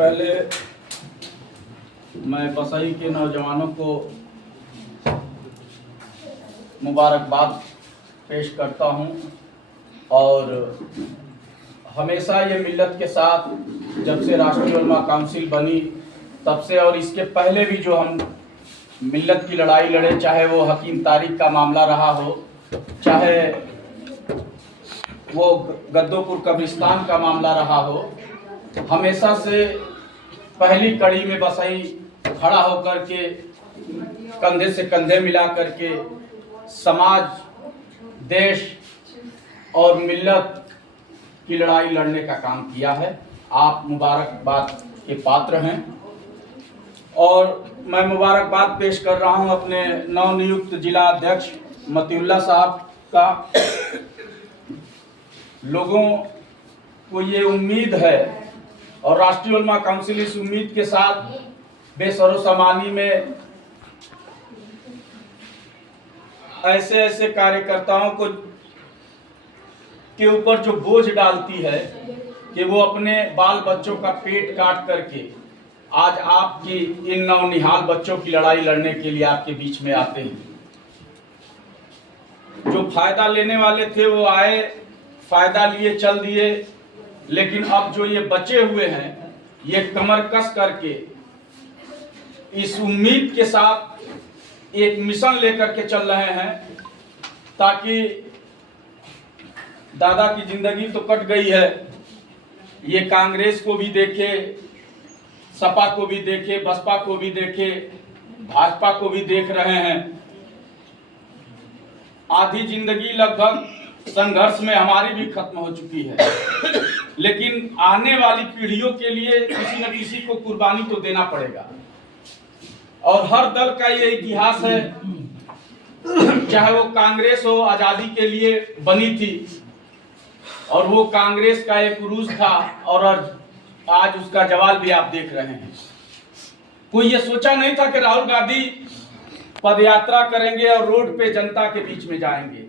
पहले मैं बसई के नौजवानों को मुबारकबाद पेश करता हूं और हमेशा ये मिल्लत के साथ जब से राष्ट्रीय उलमा काउंसिल बनी तब से और इसके पहले भी जो हम मिल्लत की लड़ाई लड़े, चाहे वो हकीम तारिक का मामला रहा हो, चाहे वो गद्दोपुर कब्रिस्तान का मामला रहा हो, हमेशा से पहली कड़ी में बसई खड़ा होकर के कंधे से कंधे मिला करके समाज, देश और मिल्लत की लड़ाई लड़ने का काम किया है। आप मुबारकबाद के पात्र हैं और मैं मुबारकबाद पेश कर रहा हूं अपने नवनियुक्त जिला अध्यक्ष मतीउल्लाह साहब का। लोगों को ये उम्मीद है और राष्ट्रीय उलमा काउंसिल इस उम्मीद के साथ बेसरोसामानी में ऐसे कार्यकर्ताओं को के ऊपर जो बोझ डालती है कि वो अपने बाल बच्चों का पेट काट करके आज आपकी इन नौनिहाल बच्चों की लड़ाई लड़ने के लिए आपके बीच में आते हैं। जो फायदा लेने वाले थे वो आए, फायदा लिए चल दिए, लेकिन अब जो ये बचे हुए हैं ये कमर कस करके इस उम्मीद के साथ एक मिशन लेकर के चल रहे हैं ताकि दादा की जिंदगी तो कट गई है, ये कांग्रेस को भी देखे, सपा को भी देखे, बसपा को भी देखे, भाजपा को भी देख रहे हैं। आधी जिंदगी लगभग संघर्ष में हमारी भी खत्म हो चुकी है, लेकिन आने वाली पीढ़ियों के लिए किसी न किसी को कुर्बानी तो देना पड़ेगा। और हर दल का ये इतिहास है, चाहे वो कांग्रेस हो, आजादी के लिए बनी थी और वो कांग्रेस का एक उरूज था और आज उसका जवाल भी आप देख रहे हैं। कोई ये सोचा नहीं था कि राहुल गांधी पदयात्रा करेंगे और रोड पे जनता के बीच में जाएंगे,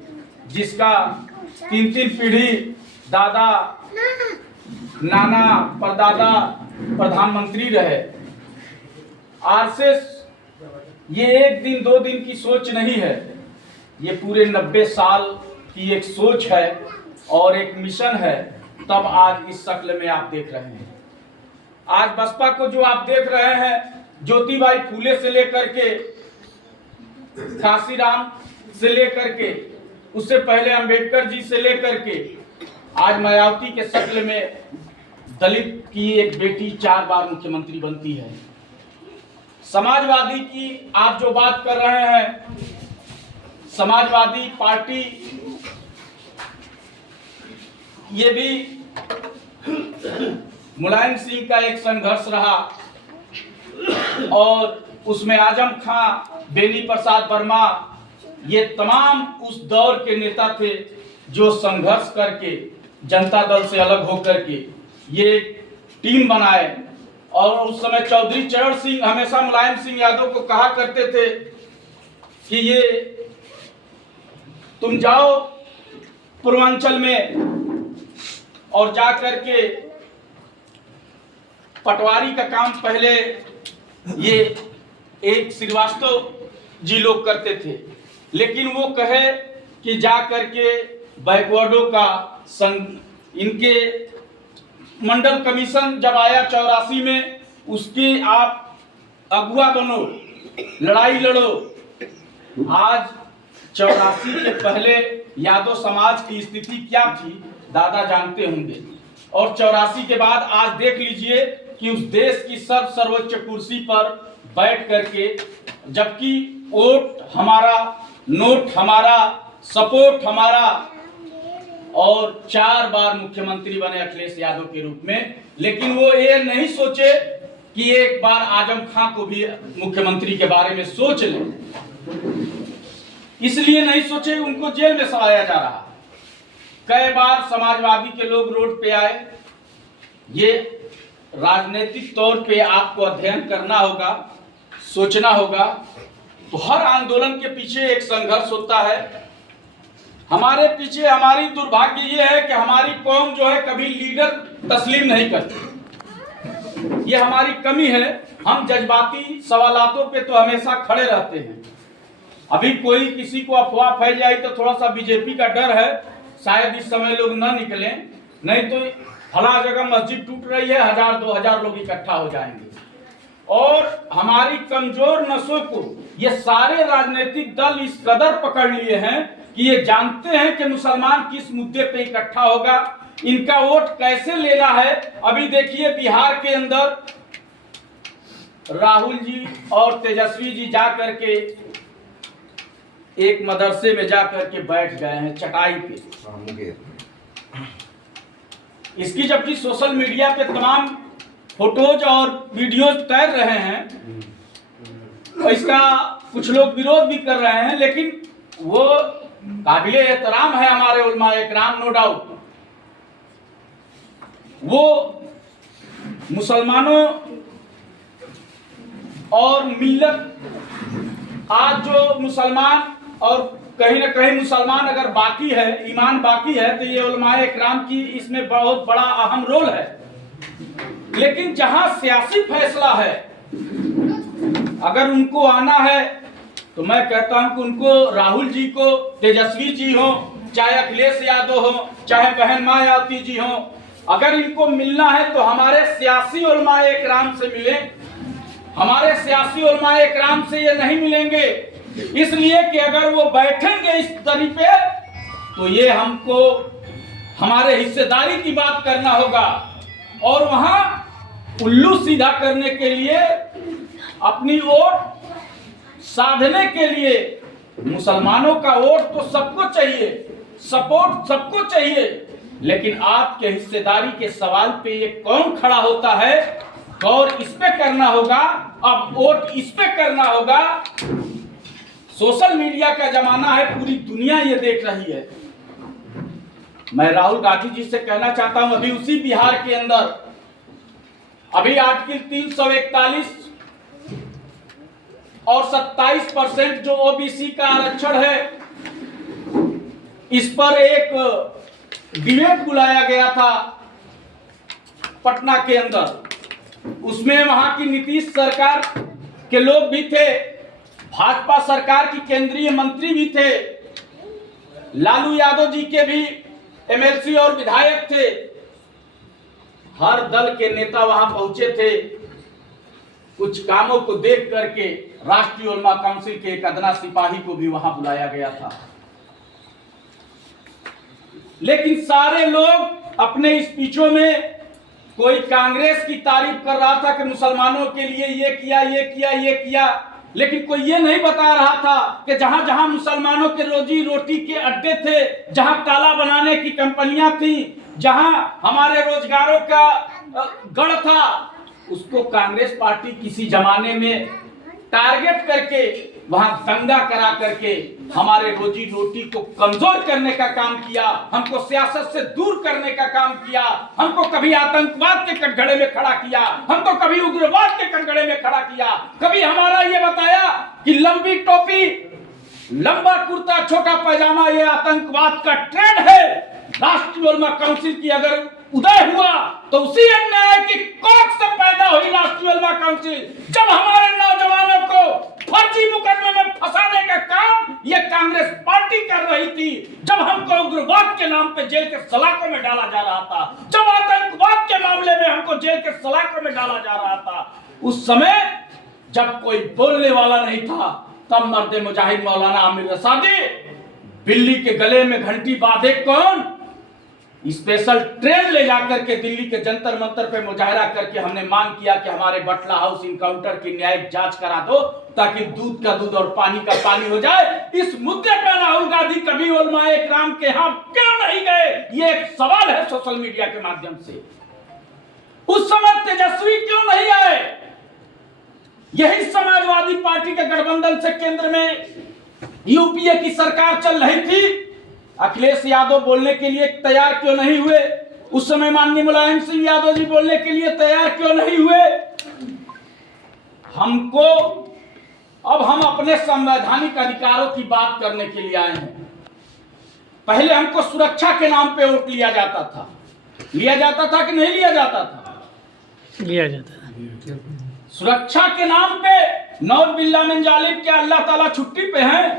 जिसका तीन पीढ़ी दादा, नाना, परदादा प्रधानमंत्री रहे। आरएसएस ये एक दिन दो दिन की सोच नहीं है, ये पूरे 90 साल की एक सोच है और एक मिशन है। तब आज इस शक्ल में आप देख रहे हैं। आज बसपा को जो आप देख रहे हैं, ज्योतिबाई फूले से लेकर के, काशीराम से लेकर के, उससे पहले अंबेडकर जी से लेकर के आज मायावती के शक्ल में दलित की एक बेटी 4 बार मुख्यमंत्री बनती है। समाजवादी की आप जो बात कर रहे हैं, समाजवादी पार्टी ये भी मुलायम सिंह का एक संघर्ष रहा और उसमें आजम खां, बेनी प्रसाद वर्मा, ये तमाम उस दौर के नेता थे जो संघर्ष करके जनता दल से अलग होकर के ये टीम बनाए। और उस समय चौधरी चरण सिंह हमेशा मुलायम सिंह यादव को कहा करते थे कि ये तुम जाओ पूर्वांचल में और जा करके पटवारी का काम पहले ये एक श्रीवास्तव जी लोग करते थे, लेकिन वो कहे कि जा करके बैकवर्डों का इनके मंडल कमीशन जब आया 84 में, उसके आप अगुआ बनो, लड़ाई लड़ो। आज 84 के पहले यादव समाज की स्थिति क्या थी दादा जानते होंगे, और 84 के बाद आज देख लीजिए कि उस देश की सर्वोच्च कुर्सी पर बैठ करके, जबकि वोट हमारा, नोट हमारा, सपोर्ट हमारा, और 4 बार मुख्यमंत्री बने अखिलेश यादव के रूप में, लेकिन वो ये नहीं सोचे कि एक बार आजम खां को भी मुख्यमंत्री के बारे में सोच लें। इसलिए नहीं सोचे, उनको जेल में सड़ाया जा रहा। कई बार समाजवादी के लोग रोड पे आए। ये राजनीतिक तौर पे आपको अध्ययन करना होगा, सोचना होगा। तो हर आंदोलन के पीछे एक संघर्ष होता है। हमारे पीछे हमारी दुर्भाग्य ये है कि हमारी कौम जो है कभी लीडर तस्लीम नहीं करती। ये हमारी कमी है। हम जज्बाती सवालातों पे तो हमेशा खड़े रहते हैं। अभी कोई किसी को अफवाह फैल जाए तो थोड़ा सा बीजेपी का डर है, शायद इस समय लोग न निकलें, नहीं तो फला जगह मस्जिद टूट रही है, 1000-2000 लोग इकट्ठा हो जाएंगे। और हमारी कमजोर नसों को ये सारे राजनीतिक दल इस कदर पकड़ लिए हैं कि ये जानते हैं कि मुसलमान किस मुद्दे पे इकट्ठा होगा, इनका वोट कैसे लेना है। अभी देखिए बिहार के अंदर राहुल जी और तेजस्वी जी जा करके एक मदरसे में जा करके बैठ गए हैं चटाई पे। इसकी जबकि सोशल मीडिया पे तमाम फोटोज और वीडियोज तैर रहे हैं, तो इसका कुछ लोग विरोध भी कर रहे हैं, लेकिन वो काबिले एहतराम है हमारे उलमाए इकराम, नो डाउट। वो मुसलमानों और मिल्लत, आज जो मुसलमान और कहीं ना कहीं मुसलमान अगर बाकी है, ईमान बाकी है, तो ये उलमाए इकराम की इसमें बहुत बड़ा अहम रोल है। लेकिन जहां सियासी फैसला है, अगर उनको आना है तो मैं कहता हूं कि उनको राहुल जी को, तेजस्वी जी हो, चाहे अखिलेश यादव हो, चाहे बहन मायावती जी हो, अगर इनको मिलना है तो हमारे सियासी उलमाए इकराम से मिले। हमारे सियासी उलमाए इकराम से ये नहीं मिलेंगे, इसलिए कि अगर वो बैठेंगे इस दरी पे तो ये हमको हमारे हिस्सेदारी की बात करना होगा, और वहां उल्लू सीधा करने के लिए, अपनी वोट साधने के लिए, मुसलमानों का वोट तो सबको चाहिए, सपोर्ट सबको चाहिए, लेकिन आपके हिस्सेदारी के सवाल पे ये कौन खड़ा होता है, गौर इस पे करना होगा। अब वोट इस पे करना होगा। सोशल मीडिया का जमाना है, पूरी दुनिया ये देख रही है। मैं राहुल गांधी जी से कहना चाहता हूं, अभी उसी बिहार के अंदर अभी आर्टिकल 341 और 27% जो ओबीसी का आरक्षण है, इस पर एक डिबेट बुलाया गया था पटना के अंदर। उसमें वहां की नीतीश सरकार के लोग भी थे, भाजपा सरकार की केंद्रीय मंत्री भी थे, लालू यादव जी के भी एमएलसी और विधायक थे, हर दल के नेता वहां पहुंचे थे। कुछ कामों को देख करके राष्ट्रीय उलमा काउंसिल के एक अदना सिपाही को भी वहां बुलाया गया था। लेकिन सारे लोग अपने स्पीचों में, कोई कांग्रेस की तारीफ कर रहा था कि मुसलमानों के लिए ये किया, ये किया, ये किया, लेकिन कोई ये नहीं बता रहा था कि जहां जहां मुसलमानों के रोजी रोटी के अड्डे थे, जहां ताला बनाने की कंपनियां थी, जहां हमारे रोजगारों का गढ़ था, उसको कांग्रेस पार्टी किसी जमाने में टारगेट करके वहां दंगा करा करके हमारे रोजी रोटी को कमजोर करने का काम किया, हमको सियासत से दूर करने का काम किया, हमको कभी आतंकवाद के कटघरे में खड़ा किया, हमको कभी उग्रवाद के कटघरे में खड़ा किया, कभी हमारा ये बताया कि लंबी टोपी, लंबा कुर्ता, छोटा पैजामा ये आतंकवाद का ट्रेंड है। राष्ट्रीय उलमा काउंसिल की अगर उदय हुआ तो उसी अन्याय की कोख से पैदा हुई राष्ट्रीय उलमा काउंसिल, जब हमारे नौजवानों को फर्जी मुकदमे में फंसाने का काम ये कांग्रेस पार्टी कर रही थी, जब हमको उग्रवाद के नाम पे जेल के सलाखों में डाला जा रहा था, जब आतंकवाद के मामले में हमको जेल के सलाखों में डाला जा रहा था, उस समय जब कोई बोलने वाला नहीं था, तब मर्द मुजाहिद मौलाना आमिर रसादी बिल्ली के गले में घंटी बांधे कौन, स्पेशल ट्रेन ले जाकर के दिल्ली के जंतर मंतर पे मुजाहरा करके हमने मांग किया कि हमारे बटला हाउस इनकाउंटर की न्यायिक जांच करा दो, ताकि दूध का दूध और पानी का पानी हो जाए। इस मुद्दे पर राहुल गांधी कभी उलमाए इकराम के यहाँ क्यों नहीं गए, ये एक सवाल है सोशल मीडिया के माध्यम से। उस समय तेजस्वी क्यों नहीं आए? यही समाजवादी पार्टी के गठबंधन से केंद्र में यूपीए की सरकार चल रही थी, अखिलेश यादव बोलने के लिए तैयार क्यों नहीं हुए? उस समय माननीय मुलायम सिंह यादव जी बोलने के लिए तैयार क्यों नहीं हुए? हमको, अब हम अपने संवैधानिक अधिकारों की बात करने के लिए आए हैं। पहले हमको सुरक्षा के नाम पे वोट लिया जाता था कि नहीं लिया जाता था? लिया जाता। सुरक्षा के नाम पे नौज बिल्ला मिन जालिब क्या अल्लाह ताला छुट्टी पे हैं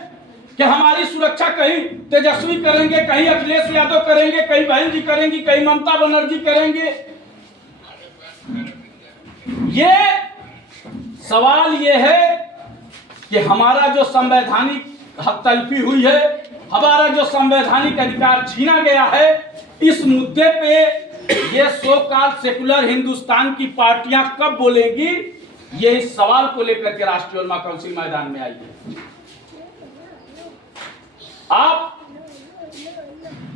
कि हमारी सुरक्षा कहीं तेजस्वी करेंगे, कहीं अखिलेश यादव करेंगे, कहीं बहन जी करेंगी, कहीं ममता बनर्जी करेंगे। ये सवाल ये है कि हमारा जो संवैधानिक हक तलफी हुई है, हमारा जो संवैधानिक अधिकार छीना गया है, इस मुद्दे पे ये सो कॉल्ड सेकुलर हिंदुस्तान की पार्टियां कब बोलेगी, ये इस सवाल को लेकर के राष्ट्रीय उलमा काउंसिल मैदान में आई है।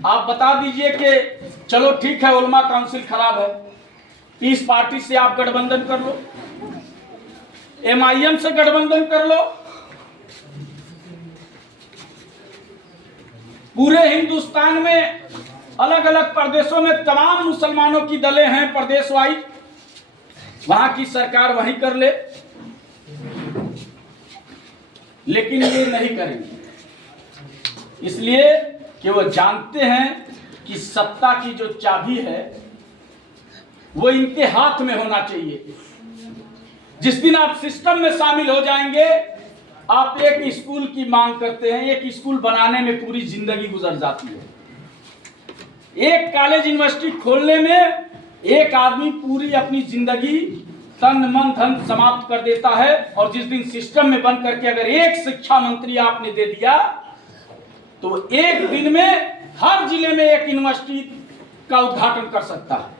आप बता दीजिए कि चलो ठीक है उलमा काउंसिल खराब है, इस पार्टी से आप गठबंधन कर लो, MIM से गठबंधन कर लो। पूरे हिंदुस्तान में अलग अलग प्रदेशों में तमाम मुसलमानों की दलें हैं प्रदेश वाइज, वहां की सरकार वहीं कर ले, लेकिन ये नहीं करेंगे, इसलिए कि वो जानते हैं कि सत्ता की जो चाबी है वो इनके हाथ में होना चाहिए। जिस दिन आप सिस्टम में शामिल हो जाएंगे, आप एक स्कूल की मांग करते हैं, एक स्कूल बनाने में पूरी जिंदगी गुजर जाती है, एक कॉलेज यूनिवर्सिटी खोलने में एक आदमी पूरी अपनी जिंदगी तन मन धन समाप्त कर देता है, और जिस दिन सिस्टम में बन करके अगर एक शिक्षा मंत्री आपने दे दिया तो एक दिन में हर जिले में एक यूनिवर्सिटी का उद्घाटन कर सकता है।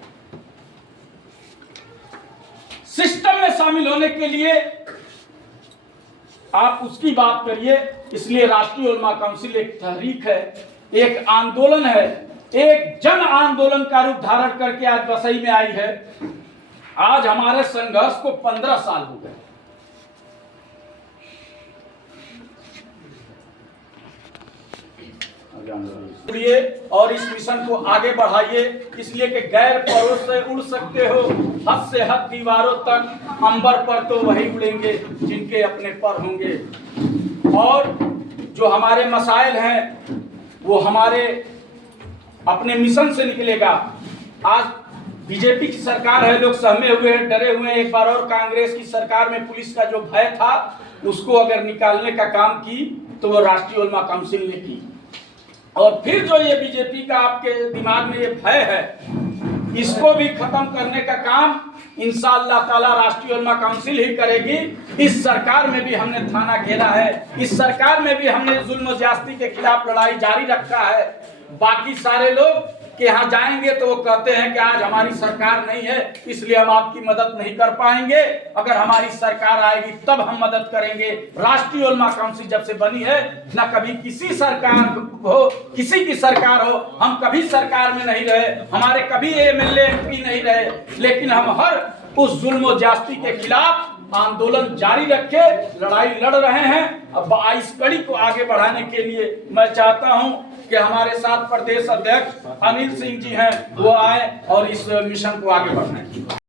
सिस्टम में शामिल होने के लिए आप उसकी बात करिए। इसलिए राष्ट्रीय उलमा काउंसिल एक तहरीक है, एक आंदोलन है, एक जन आंदोलन का रूप धारण करके आज बसई में आई है। आज हमारे संघर्ष को 15 साल हो गए। और इस मिशन को आगे बढ़ाइए, इसलिए कि गैर परों से उड़ सकते हो, हद से हद दीवारों तक, अंबर पर तो वही उड़ेंगे जिनके अपने पर होंगे। और जो हमारे मसाइल हैं वो हमारे अपने मिशन से निकलेगा। आज बीजेपी की सरकार है, लोग सहमे हुए हैं, डरे हुए हैं। एक बार और कांग्रेस की सरकार में पुलिस का जो भय था उसको अगर निकालने का काम की तो वो राष्ट्रीय उलमा काउंसिल ने की। और फिर जो ये बीजेपी का आपके दिमाग में ये भय है, इसको भी खत्म करने का काम इंशाअल्लाह ताला राष्ट्रीय उलमा काउंसिल ही करेगी। इस सरकार में भी हमने थाना घेरा है, इस सरकार में भी हमने जुल्म ज्यादती के खिलाफ लड़ाई जारी रखा है। बाकी सारे लोग कि यहाँ जाएंगे तो वो कहते हैं कि आज हमारी सरकार नहीं है इसलिए हम आपकी मदद नहीं कर पाएंगे, अगर हमारी सरकार आएगी तब हम मदद करेंगे। राष्ट्रीय उलमा काउंसिल जब से बनी है, ना कभी किसी सरकार हो, किसी की सरकार हो, हम कभी सरकार में नहीं रहे, हमारे कभी MLA MP नहीं रहे, लेकिन हम हर उस जुल्म ज्यादती के खिलाफ आंदोलन जारी रखे, लड़ाई लड़ रहे हैं। अब इस कड़ी को आगे बढ़ाने के लिए मैं चाहता हूं कि हमारे साथ प्रदेश अध्यक्ष अनिल सिंह जी हैं, वो आए और इस मिशन को आगे बढ़ाएं।